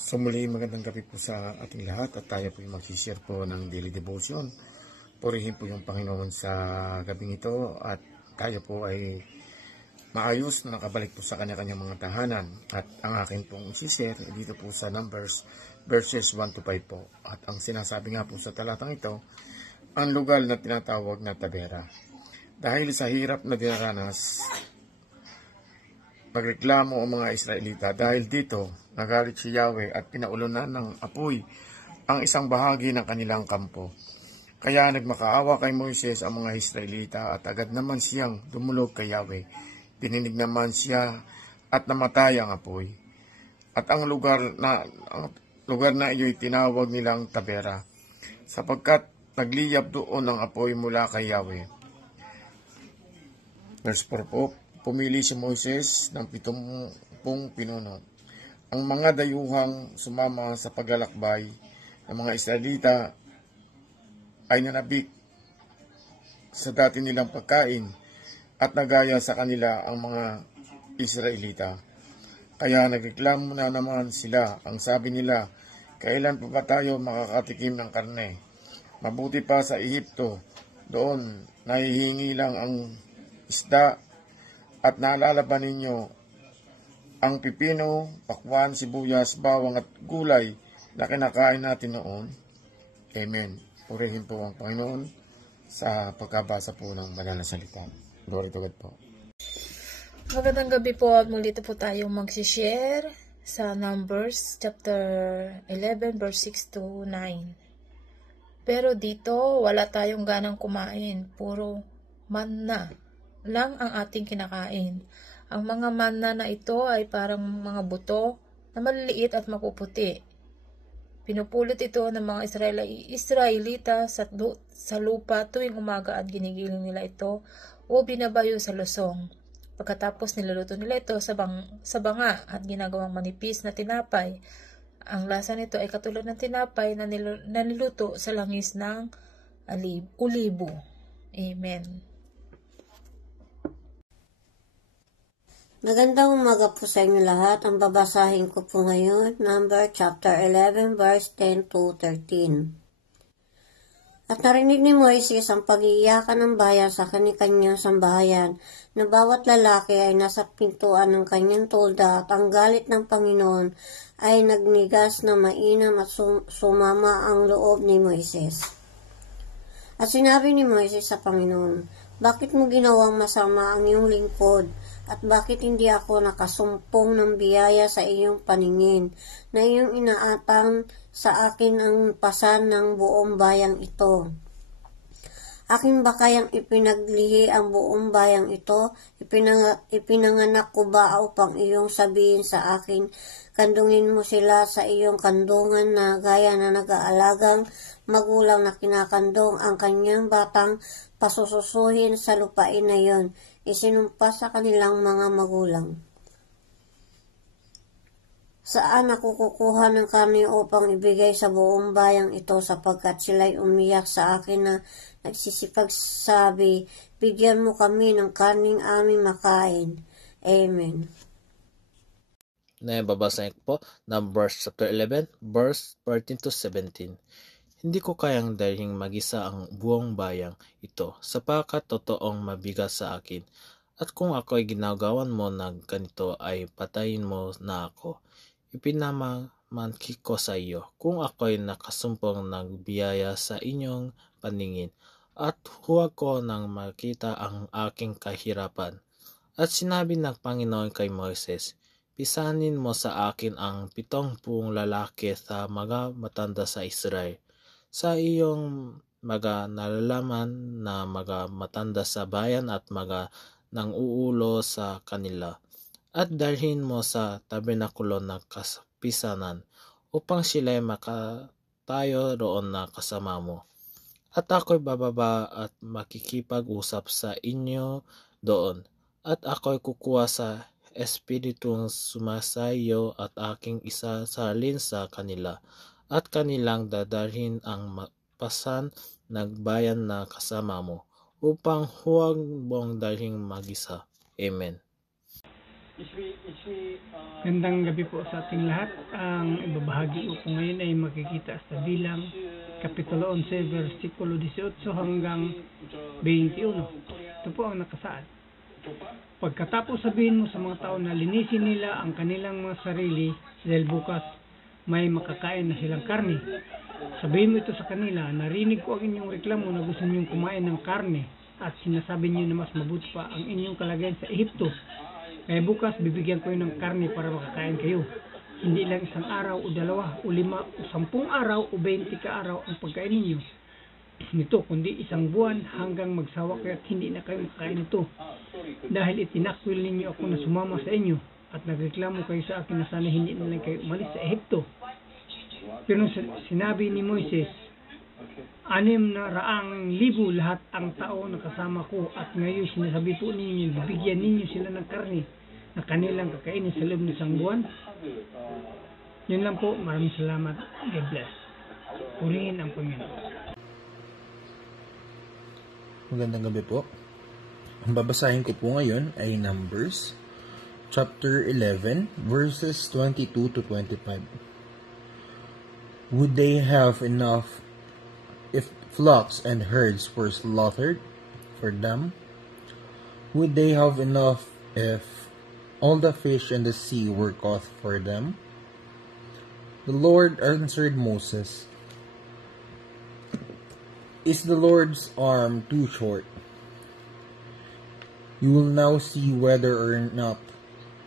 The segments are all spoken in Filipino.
So muli magandang gabi po sa ating lahat at tayo po yung mag-share po ng daily devotion. Purihin po yung Panginoon sa gabing ito at tayo po ay maayos na nakabalik po sa kanya-kanyang mga tahanan. At ang akin pong share dito po sa Numbers verses 1 to 5 po. At ang sinasabi nga po sa talatang ito, ang lugar na tinatawag na Tabera. Dahil sa hirap na dinaranas, nagreklamo ang mga Israelita dahil dito nagalit si Yahweh at pinaulunan ng apoy ang isang bahagi ng kanilang kampo. Kaya nagmakaawa kay Moises ang mga Israelita at agad naman siyang dumulog kay Yahweh. Dininig naman siya at namatay ang apoy. At ang lugar na iyo'y tinawag nilang Tabera, sapagkat nagliyab doon ang apoy mula kay Yahweh. Verse 4 po, pumili si Moises ng 70 pinuno. Ang mga dayuhang sumama sa paglalakbay ng mga Israelita ay nanabik sa dati nilang pagkain at nagaya sa kanila ang mga Israelita. Kaya nagreklamo na naman sila. Ang sabi nila, kailan pa ba tayo makakatikim ng karne? Mabuti pa sa Ehipto, doon nahihingi lang ang isda at naalala ba ninyo ang pipino, pakwan, sibuyas, bawang at gulay na kinakain natin noon? Amen. Purihin po ang Panginoon sa pagkabasa po ng banal na salita. Glory to God po. Magandang gabi po at muli po tayong mag-share sa Numbers chapter 11 verse 6 to 9. Pero dito wala tayong ganang kumain, puro manna lang ang ating kinakain. Ang mga manna na ito ay parang mga buto na maliliit at mapuputi. Pinupulot ito ng mga Israelita sa lupa tuwing umaga at ginigiling nila ito o binabayo sa lusong. Pagkatapos niluto nila ito sa banga at ginagawang manipis na tinapay. Ang lasa nito ay katulad ng tinapay na niluto sa langis ng ulibo. Amen. Magandang umaga po sa inyo lahat. Ang babasahin ko po ngayon, Number chapter 11, verse 10 to 13. At narinig ni Moises ang pag-iiyakan ng bayan sa kanyang sambahayan, na bawat lalaki ay nasa pintuan ng kanyang tolda at ang galit ng Panginoon ay nagnigas na mainam at sumama ang loob ni Moises. At sinabi ni Moises sa Panginoon, bakit mo ginawang masama ang iyong lingkod? At bakit hindi ako nakasumpong ng biyaya sa iyong paningin, na iyong inaatang sa akin ang pasan ng buong bayang ito? Akin ba kayang ipinaglihi ang buong bayang ito? Ipinanganak ko ba upang iyong sabihin sa akin, kandungin mo sila sa iyong kandungan na gaya na nag-aalagang magulang na kinakandong ang kanyang batang pasususuhin sa lupain na yon, isinumpa sa kanilang mga magulang. Saan ako kukuha ng karne upang ibigay sa buong bayang ito sapagkat sila'y umiyak sa akin na nagsisipagsabi, bigyan mo kami ng karning aming makain. Amen. Babasahin ko po, Numbers chapter 11, verse 13 to 17. Hindi ko kayang dalhin mag-isa ang buong bayang ito, sapagkat totoong mabigat sa akin. At kung ako'y ginagawan mo na ganito, ay patayin mo na ako. Ipinamanki ko sa iyo, kung ako'y nakasumpong nagbiyaya sa inyong paningin, at huwag ko nang makita ang aking kahirapan. At sinabi ng Panginoon kay Moises, pisanin mo sa akin ang 70 lalaki sa mga matanda sa Israel, sa iyong mga nalalaman na mga matanda sa bayan at mga nang uulo sa kanila, at dalhin mo sa tabernakulo ng kapisanan upang sila'y makatayo roon na kasama mo. At ako'y bababa at makikipag-usap sa inyo doon, at ako'y kukuha sa espiritong sumasayo at aking isasalin sa kanila, at kanilang dadalhin ang pasan ng bayan na kasama mo, upang huwag mong dalhin mag-isa. Amen. Gandang gabi po sa ating lahat. Ang ibabahagi ko po ngayon ay makikita sa bilang Kapitulo 11, versikulo 18 hanggang 21. Ito po ang nakasaad. Pagkatapos sabihin mo sa mga tao na linisin nila ang kanilang mga sarili dahil bukas may makakain na silang karne. Sabihin mo ito sa kanila, narinig ko ang inyong reklamo na gusto ninyong kumain ng karne at sinasabi niyo na mas mabuti pa ang inyong kalagayan sa Ehipto. Kaya bukas bibigyan ko ng karne para makakain kayo. Hindi lang isang araw o 2 o 5 o 10 araw o 20 ka araw ang pagkain ninyo nito, kundi isang buwan hanggang magsawa kayo at hindi na kayo makakain ito. Dahil itinakwil ninyo ako na sumama sa inyo at nagreklamo kayo sa akin na sana hindi na lang kayo umalis sa Ehipto. Pero sinabi ni Moises, 600,000 lahat ang tao na kasama ko at ngayon sinasabi po ninyo, bibigyan ninyo sila ng karne na kanilang kakainin sa loob ng isang buwan. Yun lang po, maraming salamat. God bless. Purihin ang Panginoon. Magandang gabi po. Ang babasahin ko po ngayon ay Numbers, chapter 11, verses 22 to 25. Would they have enough if flocks and herds were slaughtered for them? Would they have enough if all the fish in the sea were caught for them? The Lord answered Moses, Is the Lord's arm too short? You will now see whether or not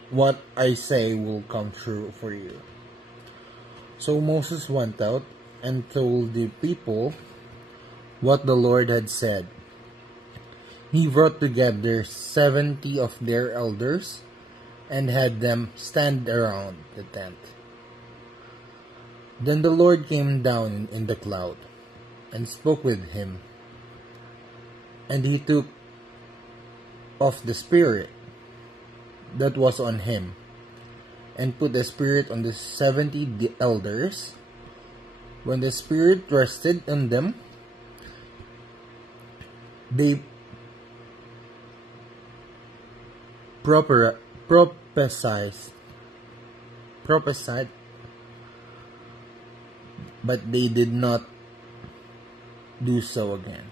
what I say will come true for you. So Moses went out and told the people what the Lord had said. He brought together 70 of their elders and had them stand around the tent. Then the Lord came down in the cloud and spoke with him, and he took of the Spirit that was on him, and put the Spirit on the 70 elders. When the Spirit rested on them, they prophesied, but they did not do so again.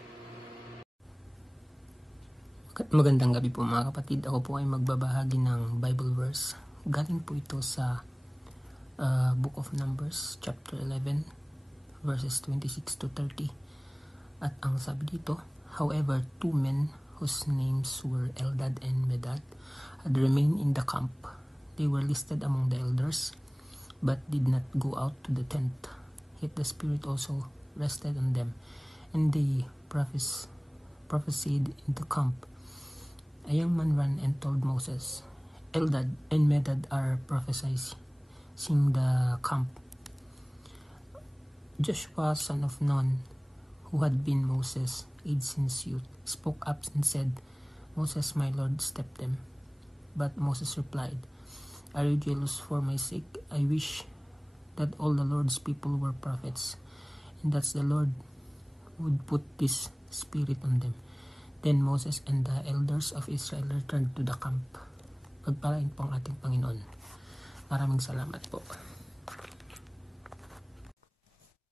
Magandang gabi po mga kapatid. Ako po ay magbabahagi ng Bible verse. Galing po ito sa Book of Numbers, chapter 11, verses 26 to 30. At ang sabi dito, however, 2 men whose names were Eldad and Medad had remained in the camp. They were listed among the elders, but did not go out to the tent. Yet the Spirit also rested on them, and they prophesied in the camp. A young man ran and told Moses, Eldad and Medad are prophesying the camp. Joshua, son of Nun, who had been Moses' aide since youth, spoke up and said, Moses, my Lord, step them. But Moses replied, Are you jealous for my sake? I wish that all the Lord's people were prophets, and that the Lord would put this Spirit on them. Then Moses and the elders of Israel returned to the camp. Pagpalain po ang ating Panginoon. Maraming salamat po.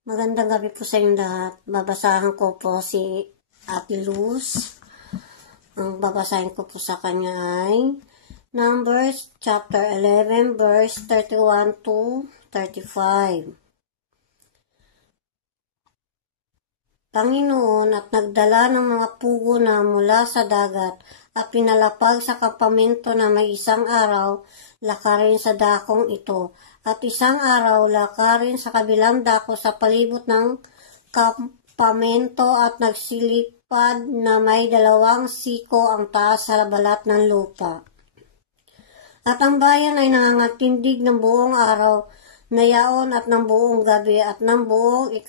Magandang gabi po sa inyong lahat. Babasahan ko po si Ate Luz. Ang babasahin ko po sa kanya ay Numbers chapter 11 verse 31 to 35. Panginoon at nagdala ng mga pugo na mula sa dagat at pinalapag sa kampamento na may isang araw lakarin sa dakong ito at isang araw lakarin sa kabilang dako sa palibot ng kampamento at nagsilipad na may 2 siko ang taas sa balat ng lupa. At ang bayan ay nangangatindig ng buong araw na yaon at ng buong gabi at ng buong 2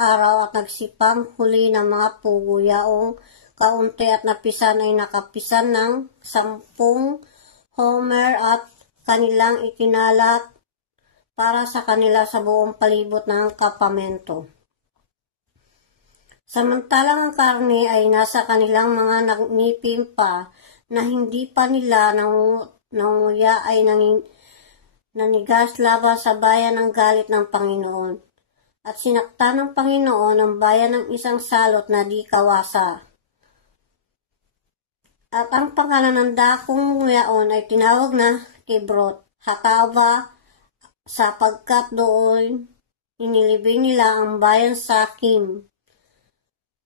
araw at nagsipang huli ng mga pugo yaong kaunti at napisan ay nakapisan ng 10 homer at kanilang ikinalat para sa kanila sa buong palibot ng kampamento. Samantalang ang karne ay nasa kanilang mga nagnipim pa na hindi pa nila nanguya ay nanigas laban sa bayan ng galit ng Panginoon. At sinakta ng Panginoon ang bayan ng isang salot na di kawasa. At ang pangalan ng dakong yaon ay tinawag na Kibrot Hatava, sapagkat doon inilibing nila ang bayan sa Kim.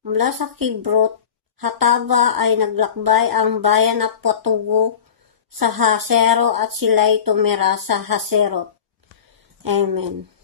Mula sa Kibrot Hatava ay naglakbay ang bayan na patugo sa Hasero at sila'y tumira sa Haserot. Amen.